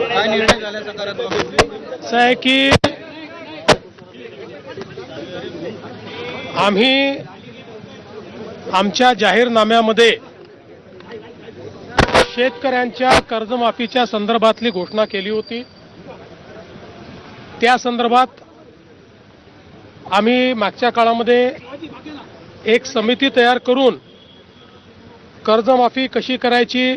काय निर्णय झाला सकारात्मक? असं आहे की आम्ही आमच्या जाहीरनाम्यामध्ये शेतकऱ्यांच्या कर्जमाफीच्या संदर्भातली घोषणा केली होती. त्या संदर्भात आम्ही मागच्या काळामध्ये एक समिती तयार करून कर्जमाफी कशी करायची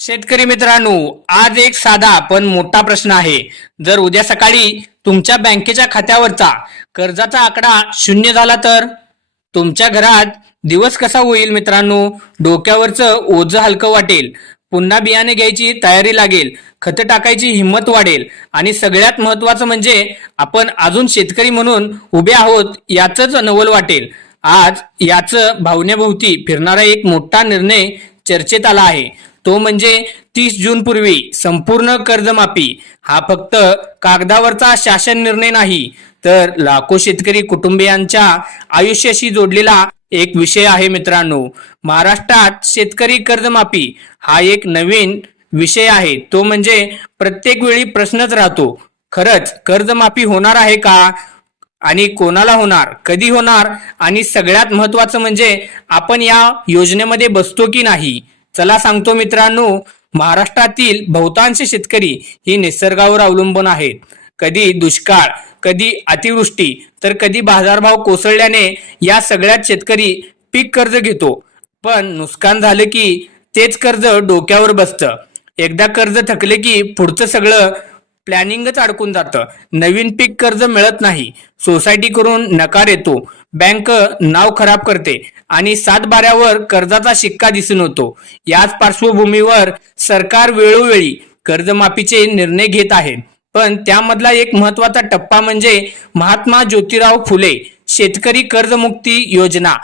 शेतकरी मित्रांनो आज एक साधा पण मोठा प्रश्न आहे. जर उद्या सकाळी तुमच्या बँकेच्या खात्यावरचा कर्जाचा आकडा शून्य झाला तर? तुमच्या घरात दिवस कसा होईल मित्रांनो? डोक्यावरचं ओझं हलकं वाटेल. पुन्हा बियाणे घ्यायची तयारी लागेल. खतं टाकायची हिंमत वाढेल. आणि सगळ्यात महत्वाचं म्हणजे आपण अजून शेतकरी म्हणून उभे आहोत याचंच नवल वाटेल. आज याचं भावनेभोवती फिरणारा एक मोठा निर्णय चर्चेत आला आहे. तो म्हणजे तीस जून पूर्वी संपूर्ण कर्जमाफी. हा फक्त कागदावरचा शासन निर्णय नाही तर लाखो शेतकरी कुटुंबियांच्या आयुष्याशी जोडलेला एक विषय आहे मित्रांनो. महाराष्ट्रात शेतकरी कर्जमाफी हा एक नवीन विषय आहे. तो म्हणजे प्रत्येक वेळी प्रश्नच राहतो खरंच कर्जमाफी होणार आहे का? आणि कोणाला होणार? कधी होणार? आणि सगळ्यात महत्वाचं म्हणजे आपण या योजनेमध्ये बसतो की नाही? चला सांगतो मित्रांनो महाराष्ट्रातील बहुतांश शेतकरी ही निसर्गावर अवलंबून आहेत. कधी दुष्काळ कधी अतिवृष्टी तर कधी बाजारभाव कोसळल्याने या सगळ्यात शेतकरी पीक कर्ज घेतो. पण नुकसान झालं की तेच कर्ज डोक्यावर बसतं. एकदा कर्ज थकले की पुढचं सगळं प्लॅनिंगच अडकून जातं. नवीन पीक कर्ज मिळत नाही. सोसायटीकडून नकार येतो. बँक नाव खराब करते आणि सातबाऱ्यावर कर्जाचा शिक्का दिसून होतो याच पार्श्वभूमीवर सरकार वेळोवेळी कर्जमाफीचे निर्णय घेत आहे. पण त्यामधला एक महत्त्वाचा टप्पा म्हणजे महात्मा ज्योतिराव फुले शेतकरी कर्जमुक्ती योजना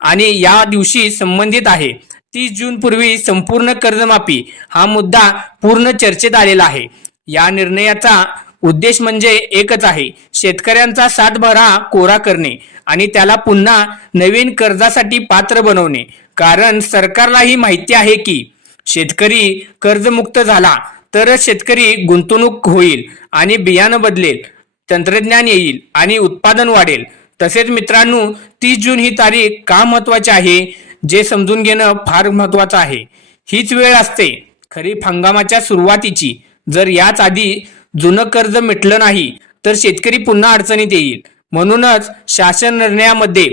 आणि या दिवशी संबंधित आहे. तीस जून पूर्वी संपूर्ण कर्जमाफी हा मुद्दा पूर्ण चर्चेत आलेला आहे. या निर्णयाचा उद्देश म्हणजे एकच आहे शेतकऱ्यांचा सातभरा कोरा करणे आणि त्याला पुन्हा नवीन कर्जासाठी पात्र बनवणे. कारण सरकारलाही माहिती आहे की शेतकरी कर्जमुक्त झाला तरच शेतकरी गुंतवणूक होईल आणि बियाणं बदलेल तंत्रज्ञान येईल आणि उत्पादन वाढेल. तसेच मित्रांनो तीस जून ही तारीख का महत्वाची आहे जे समजून घेणं फार महत्वाचं आहे. हीच वेळ असते खरीप हंगामाच्या सुरुवातीची. जर याच आधी जुनं कर्ज मिटलं नाही तर शेतकरी पुन्हा अडचणीत येईल. म्हणूनच शासन निर्णयामध्ये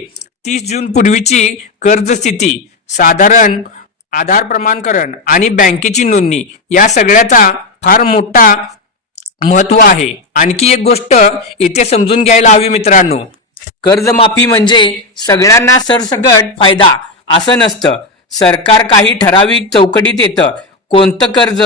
तीस जून पूर्वीची कर्ज स्थिती साधारण आधार प्रमाणकरण आणि बँकेची नोंदणी या सगळ्याचा फार मोठा महत्त्व आहे. आणखी एक गोष्ट इथे समजून घ्यायला हवी मित्रांनो. कर्जमाफी म्हणजे सगळ्यांना सरसकट फायदा असं नसतं. सरकार काही ठराविक चौकटीत येतं. कोणतं कर्ज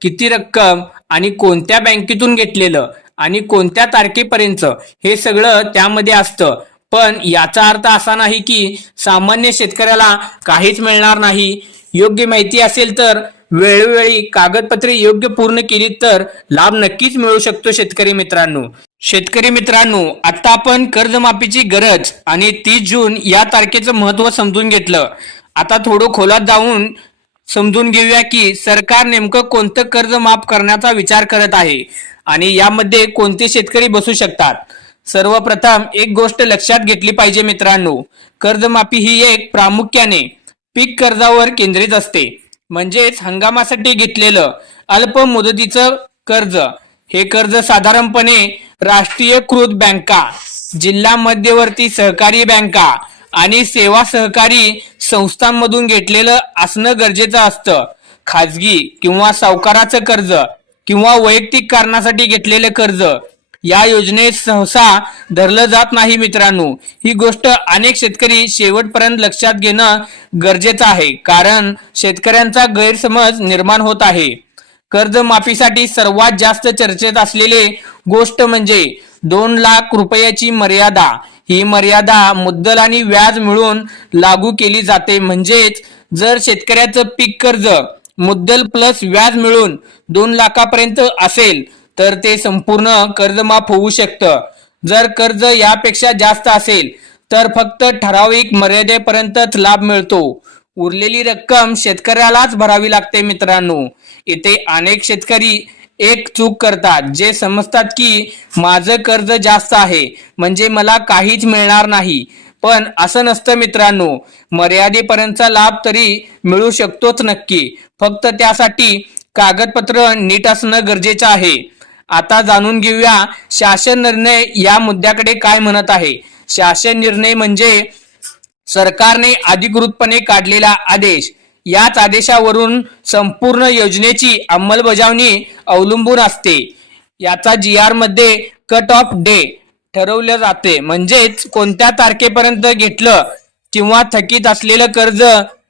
किती रक्कम आणि कोणत्या बँकेतून घेतलेलं आणि कोणत्या तारखेपर्यंत हे सगळं त्यामध्ये असतं. पण याचा अर्थ असा नाही की सामान्य शेतकऱ्याला काहीच मिळणार नाही. योग्य माहिती असेल तर वेळोवेळी कागदपत्रे योग्य पूर्ण केली तर लाभ नक्कीच मिळू शकतो शेतकरी मित्रांनो. शेतकरी मित्रांनो आता आपण कर्जमाफीची गरज आणि तीस जून या तारखेचं महत्त्व समजून घेतलं. आता थोडं खोलात जाऊन समजून घेऊया की सरकार नेमकं कोणतं कर्ज माफ करण्याचा विचार करत आहे आणि यामध्ये कोणते शेतकरी बसू शकतात? सर्वप्रथम एक गोष्ट लक्षात घेतली पाहिजे मित्रांनो कर्जमाफी ही एक प्रामुख्याने पीक कर्जावर केंद्रित असते. म्हणजेच हंगामासाठी घेतलेलं अल्प मुदतीचं कर्ज हे कर्ज साधारणपणे राष्ट्रीयकृत बँका जिल्हा मध्यवर्ती सहकारी बँका आणि सेवा सहकारी संस्थांमधून घेतलेलं असणं गरजेचं असतं. खाजगी किंवा सावकाराचं कर्ज किंवा वैयक्तिक कारणासाठी घेतलेलं कर्ज या योजनेत सहसा धरलं जात नाही मित्रांनो. ही गोष्ट अनेक शेतकरी शेवटपर्यंत लक्षात घेणं गरजेचं आहे कारण शेतकऱ्यांचा गैरसमज निर्माण होत आहे. कर्जमाफीसाठी सर्वात जास्त चर्चेत असलेले गोष्ट म्हणजे दोन लाख रुपयाची मर्यादा. ही मर्यादा मुद्दल आणि व्याज मिळून लागू केली जाते. म्हणजेच जर शेतकऱ्याचं पीक कर्ज मुद्दल प्लस व्याज मिळून दोन लाखापर्यंत असेल तर ते संपूर्ण कर्जमाफ होऊ शकतं. जर कर्ज यापेक्षा जास्त असेल तर फक्त ठराविक मर्यादेपर्यंतच लाभ मिळतो. उरलेली रक्कम शेतकऱ्यालाच भरावी लागते मित्रांनो. इथे अनेक शेतकरी एक चूक करतात जे समजतात की माझं कर्ज जास्त आहे म्हणजे मला काहीच मिळणार नाही. पण असं नसतं मित्रांनो मर्यादेपर्यंतचा लाभ तरी मिळू शकतोच नक्की. फक्त त्यासाठी कागदपत्र नीट असणं गरजेचं आहे. आता जाणून घेऊया शासन निर्णय या मुद्द्याकडे काय म्हणत आहे. शासन निर्णय म्हणजे सरकारने अधिकृतपणे काढलेला आदेश. याच आदेशावरून संपूर्ण योजनेची अंमलबजावणी अवलंबून असते. याचा जी आरमध्ये कट ऑफ डे ठरवलं जाते. म्हणजेच कोणत्या तारखेपर्यंत घेतलं किंवा थकीत असलेलं कर्ज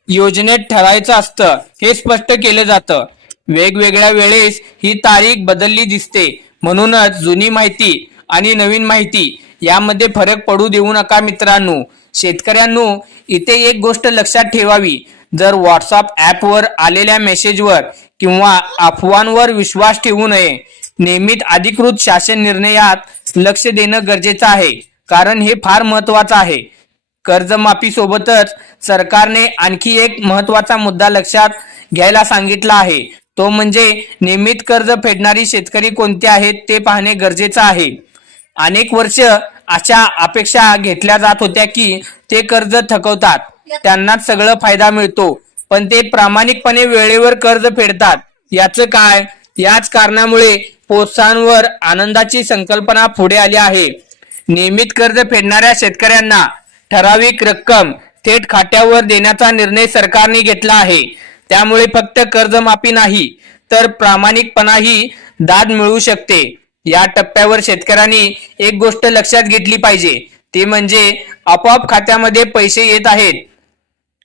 योजनेत ठरायचं असतं हे स्पष्ट केलं जातं. वेगवेगळ्या वेळेस ही तारीख बदलली दिसते. म्हणूनच जुनी माहिती आणि नवीन माहिती यामध्ये फरक पडू देऊ नका मित्रांनो. शेतकऱ्यांनो इथे एक गोष्ट लक्षात ठेवावी. जर व्हॉट्सअप ॲपवर आलेल्या मेसेजवर किंवा अफवांवर विश्वास ठेवू नये. नियमित अधिकृत शासन निर्णयात लक्ष देणं गरजेचं आहे. कारण हे फार महत्वाचं आहे. कर्जमाफी सोबतच सरकारने आणखी एक महत्त्वाचा मुद्दा लक्षात घ्यायला सांगितला आहे. तो म्हणजे नियमित कर्ज फेडणारी शेतकरी कोणते आहेत ते पाहणे गरजेचं आहे. अनेक वर्ष अशा अपेक्षा घेतल्या जात होत्या की ते कर्ज थकवतात. त्यांनाच सगळं फायदा मिळतो. पण ते प्रामाणिकपणे वेळेवर कर्ज फेडतात. याचं काय? याच कारणामुळे प्रोत्साहनवर आनंदाची संकल्पना पुढे आली आहे. नियमित कर्ज फेडणाऱ्या शेतकऱ्यांना ठराविक रक्कम थेट खात्यावर देण्याचा निर्णय सरकारने घेतला आहे. त्यामुळे फक्त कर्जमाफी नाही तर प्रामाणिकपणाही दाद मिळू शकते. या टप्प्यावर शेतकऱ्यांनी एक गोष्ट लक्षात घेतली पाहिजे. ते म्हणजे आपोआप खात्यामध्ये पैसे येत आहेत.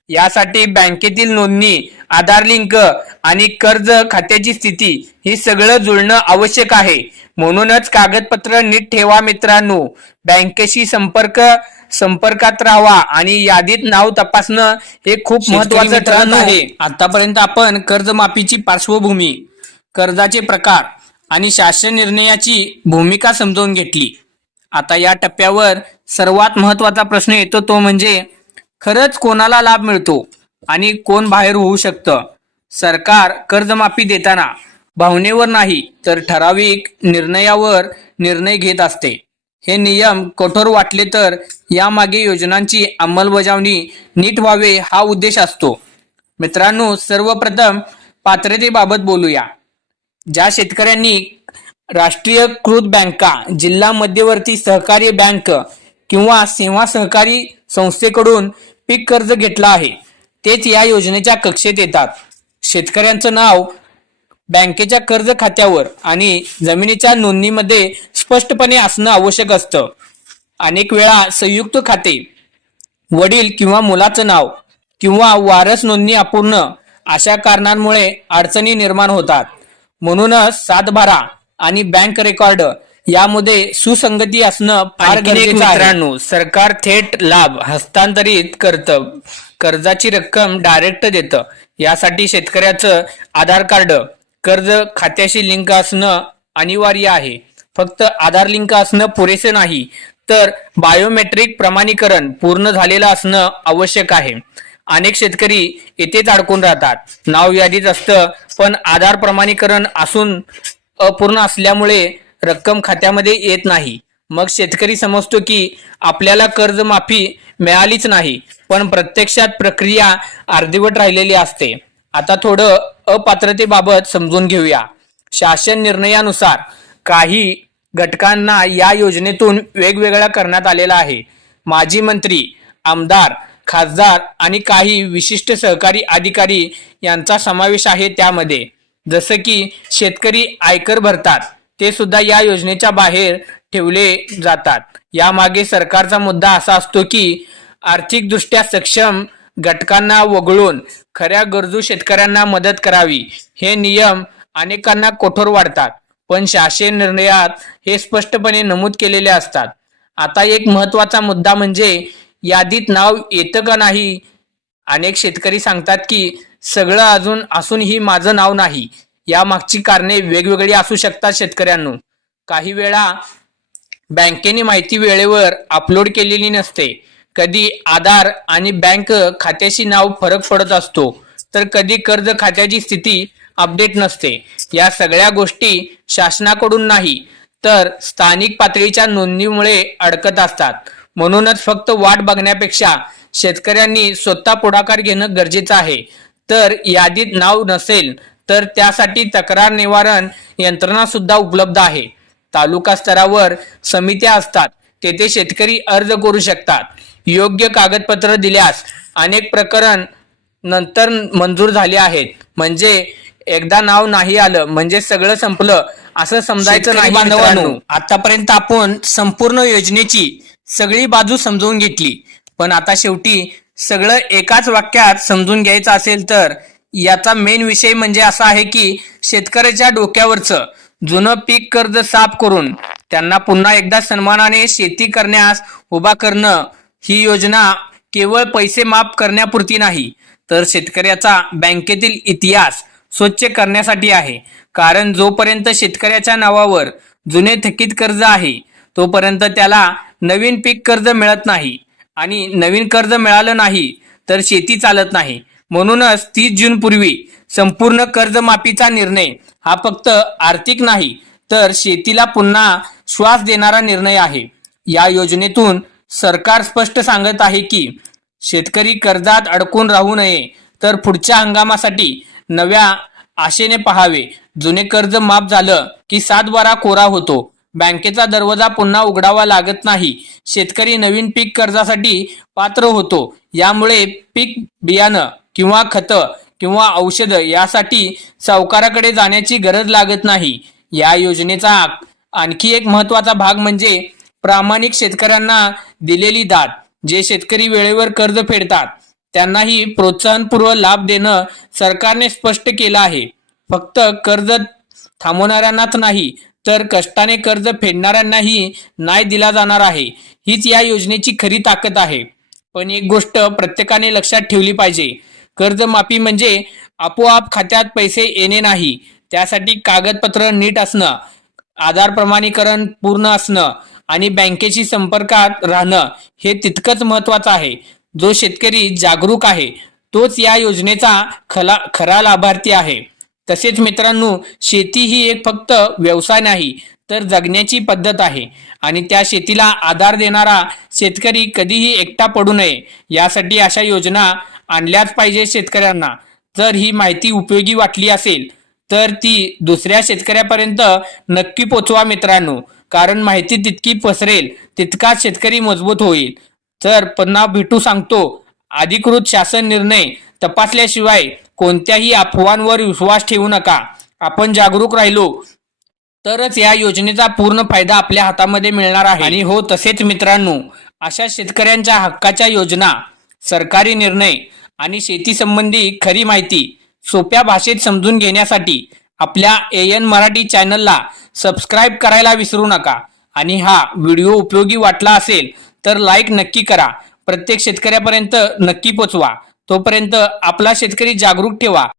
यासाठी बँकेतील नोंदणी आधार लिंक आणि कर्ज खात्याची स्थिती ही सगळं जुळणं आवश्यक आहे. म्हणूनच कागदपत्र नीट ठेवा मित्रांनो. बँकेशी संपर्क संपर्कात राहावा आणि यादीत नाव तपासणं हे खूप महत्वाचं ठरत आहे. आतापर्यंत आपण कर्जमाफीची पार्श्वभूमी कर्जाचे प्रकार आणि शासन निर्णयाची भूमिका समजावून घेतली. आता या टप्प्यावर सर्वात महत्त्वाचा प्रश्न येतो तो म्हणजे खरंच कोणाला लाभ मिळतो आणि कोण बाहेर होऊ शकतं? सरकार कर्जमाफी देताना भावनेवर नाही तर ठराविक निर्णयावर निर्णय घेत असते. हे नियम कठोर वाटले तर यामागे योजनांची अंमलबजावणी नीट व्हावे हा उद्देश असतो. मित्रांनो सर्वप्रथम पात्रतेबाबत बोलूया. ज्या शेतकऱ्यांनी राष्ट्रीयकृत बँका जिल्हा मध्यवर्ती सहकारी बँक किंवा सेवा सहकारी संस्थेकडून पीक कर्ज घेतला आहे. तेच या योजनेच्या कक्षेत येतात. शेतकऱ्यांचं नाव बँकेच्या कर्ज खात्यावर आणि जमिनीच्या नोंदणीमध्ये स्पष्टपणे असणं आवश्यक असतं. अनेक वेळा संयुक्त खाते वडील किंवा मुलाचं नाव किंवा वारस नोंदणी अपूर्ण अशा कारणांमुळे अडचणी निर्माण होतात. म्हणूनच सातबारा आणि बँक रेकॉर्ड यामध्ये सुसंगती असणं फार गरजेचं आहे. मित्रांनो सरकार थेट लाभ हस्तांतरित करतं. कर्जाची रक्कम डायरेक्ट देतं. यासाठी शेतकऱ्याचं आधार कार्ड कर्ज खात्याशी लिंक असणं अनिवार्य आहे. फक्त आधार लिंक असणं पुरेसे नाही तर बायोमेट्रिक प्रमाणीकरण पूर्ण झालेलं असणं आवश्यक आहे. अनेक शेतकरी येथेच अडकून राहतात. नाव यादीत असतं पण आधार प्रमाणीकरण असून अपूर्ण असल्यामुळे रक्कम खात्यामध्ये येत नाही. मग शेतकरी समजतो की आपल्याला कर्जमाफी मिळालीच नाही पण प्रत्यक्षात प्रक्रिया अर्धवट राहिलेली असते. आता थोडं अपात्रतेबाबत समजून घेऊया. शासन निर्णयानुसार काही घटकांना या योजनेतून वेगवेगळ्या करण्यात आलेला आहे. माजी मंत्री आमदार खासदार आणि काही विशिष्ट सहकारी अधिकारी यांचा समावेश आहे त्यामध्ये. जसं की शेतकरी आयकर भरतात ते सुद्धा या योजनेच्या बाहेर ठेवले जातात. यामागे सरकारचा मुद्दा असा असतो की आर्थिकदृष्ट्या सक्षम घटकांना वगळून खऱ्या गरजू शेतकऱ्यांना मदत करावी. हे नियम अनेकांना कठोर वाटतात पण शासन निर्णयात हे स्पष्टपणे नमूद केलेले असतात. आता एक महत्त्वाचा मुद्दा म्हणजे यादीत नाव येतं का नाही? अनेक शेतकरी सांगतात की सगळं अजून असूनही माझं नाव नाही. यामागची कारणे वेगवेगळी असू शकतात शेतकऱ्यांनो. काही वेळा बँकेने माहिती वेळेवर अपलोड केलेली नसते. कधी आधार आणि बँक खात्याशी नाव फरक पडत असतो. तर कधी कर्ज खात्याची स्थिती अपडेट नसते. या सगळ्या गोष्टी शासनाकडून नाही तर स्थानिक पातळीच्या नोंदणीमुळे अडकत असतात. म्हणूनच फक्त वाट बघण्यापेक्षा शेतकऱ्यांनी स्वतः पुढाकार घेणं गरजेचं आहे. तर यादीत नाव नसेल तर त्यासाठी तक्रार निवारण यंत्रणा सुद्धा उपलब्ध आहे. तालुका स्तरावर समित्या असतात. तेथे शेतकरी अर्ज करू शकतात. योग्य कागदपत्र दिल्यास अनेक प्रकरण नंतर मंजूर झाले आहेत. म्हणजे एकदा नाव नाही आलं म्हणजे सगळं संपलं असं समजायचं नाही बांधवांनो आतापर्यंत आपण संपूर्ण योजनेची सगळी बाजू समजून घेतली. पण आता शेवटी सगळं एकाच वाक्यात समजून घ्यायचं असेल तर याचा मेन विषय म्हणजे असा आहे की शेतकऱ्याच्या डोक्यावरचं जुनं पीक कर्ज साफ करून त्यांना पुन्हा एकदा सन्मानाने शेती करण्यास उभा करणं ही योजना केवळ पैसे माफ करण्यापुरती नाही तर शेतकऱ्याचा बँकेतील इतिहास स्वच्छ करण्यासाठी आहे. कारण जोपर्यंत शेतकऱ्याच्या नावावर जुने थकीत कर्ज आहे तोपर्यंत त्याला नवीन पीक कर्ज मिळत नाही. आणि नवीन कर्ज मिळालं नाही तर शेती चालत नाही. म्हणूनच तीस जून पूर्वी संपूर्ण कर्जमाफीचा निर्णय हा फक्त आर्थिक नाही तर शेतीला पुन्हा श्वास देणारा निर्णय आहे. या योजनेतून सरकार स्पष्ट सांगत आहे की शेतकरी कर्जात अडकून राहू नये तर पुढच्या हंगामासाठी नव्या आशेने पहावे. जुने कर्ज माफ झालं की सात बारा कोरा होतो. बँकेचा दरवाजा पुन्हा उघडावा लागत नाही. शेतकरी नवीन पीक कर्जासाठी पात्र होतो. यामुळे पीक बियाणं किंवा खतं किंवा औषधं यासाठी सावकाराकडे जाण्याची गरज लागत नाही. या योजनेचा आणखी एक महत्त्वाचा भाग म्हणजे प्रामाणिक शेतकऱ्यांना दिलेली दाद जे शेतकरी वेळेवर कर्ज फेडतात. त्यांनाही प्रोत्साहनपूर्व लाभ देणं सरकारने स्पष्ट केलं आहे. फक्त कर्ज थांबवणाऱ्यांनाच नाही तर कष्टाने कर्ज फेडणाऱ्यांनाही न्याय दिला जाणार आहे. हीच या योजनेची खरी ताकद आहे. पण एक गोष्ट प्रत्येकाने लक्षात ठेवली पाहिजे. कर्जमाफी म्हणजे आपोआप खात्यात पैसे येणे नाही. त्यासाठी कागदपत्र नीट असणं आधार प्रमाणीकरण पूर्ण असणं आणि बँकेशी संपर्कात राहणं हे तितकंच महत्वाचं आहे. जो शेतकरी जागरूक आहे तोच या योजनेचा खला खरा लाभार्थी आहे. तसेच मित्रांनो शेती ही एक फक्त व्यवसाय नाही तर जगण्याची पद्धत आहे. आणि त्या शेतीला आधार देणारा शेतकरी कधीही एकटा पडू नये. यासाठी अशा योजना आणल्याच पाहिजे शेतकऱ्यांना. जर ही माहिती उपयोगी वाटली असेल तर ती दुसऱ्या शेतकऱ्यापर्यंत नक्की पोचवा मित्रांनो. कारण माहिती तितकी पसरेल तितकाच शेतकरी मजबूत होईल. तर पुन्हा भेटू सांगतो. अधिकृत शासन निर्णय तपासल्याशिवाय कोणत्याही अफवांवर विश्वास ठेवू नका. आपण जागरूक राहिलो तरच या योजनेचा पूर्ण फायदा आपल्या हातामध्ये मिळणार आहे. आणि हो तसेच मित्रांनो अशा शेतकऱ्यांच्या हक्काच्या योजना सरकारी निर्णय आणि शेती संबंधी खरी माहिती सोप्या भाषेत समजून घेण्यासाठी आपल्या ए एन मराठी चॅनलला सबस्क्राईब करायला विसरू नका. आणि हा व्हिडिओ उपयोगी वाटला असेल तर लाईक नक्की करा. प्रत्येक शेतकऱ्यापर्यंत नक्की पोचवा. तोपर्यंत आपला शेतकरी जागरूक ठेवा.